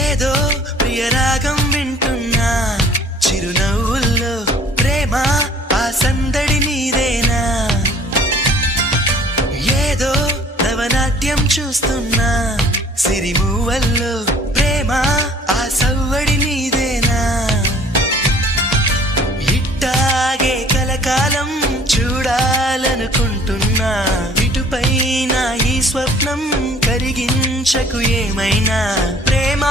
ఏదో ప్రియరాగం వింటున్నా చిరునవ్వుల్లో ప్రేమ ఆ సందడి నీదేనా ఏదో నవనాట్యం చూస్తున్నా సిరిమూవల్లో ప్రేమ ఆ సవ్వడి నీదేనా ఇట్టాగే కలకాలం చూడాలనుకుంటున్నా ఇటుపైన ఈ స్వప్నం కరిగించకు ఏమైనా ప్రేమ